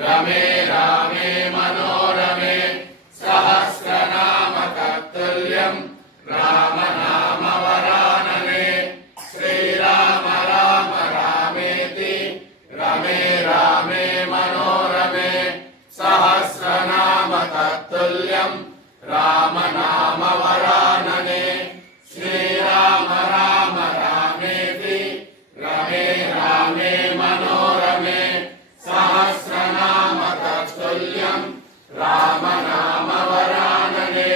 रमे रामे मनोरमे सहस्रनाम तत्तुल्यं राम नाम वरानने श्रीराम राम रामेति रमे रामे मनोरमे सहस्रनाम तत्तुल्यं राम नाम वरानने श्रीराम राम रामेति रमे रामे मनोरमे सहस्रनाम तत्तुल्यं राम नाम वरानने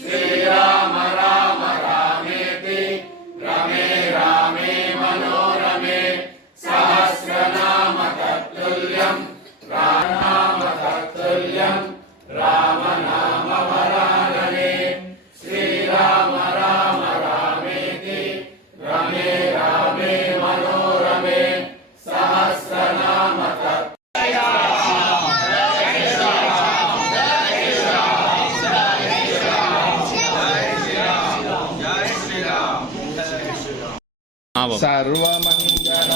श्रीराम राम रामेति रमे रामे मनोरमे सहस्रनाम तत्तुल्यं राम नाम तत्तुल्यं राम नाम वरानने श्रीराम राम रामेति रमे रामे मनोरमे सहस्रनाम सर्वमंगल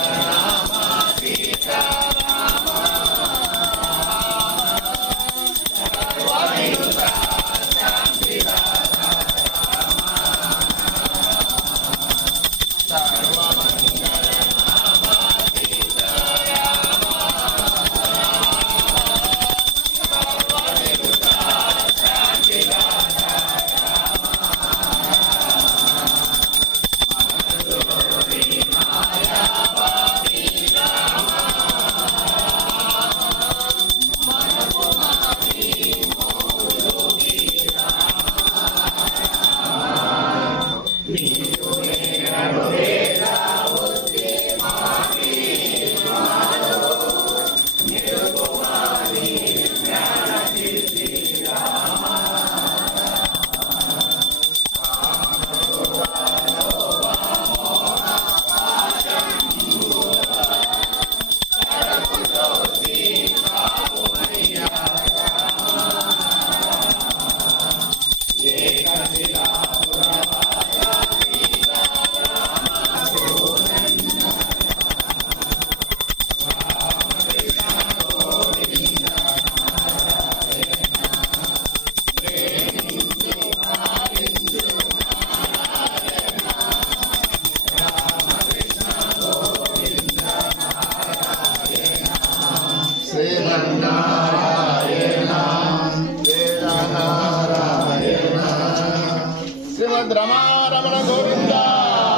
श्रीमद् रमारमण गोविंद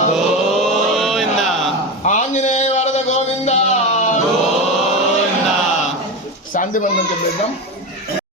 गोविंद आंजनेय वरद गोविंद गोविंद शांति बंधन के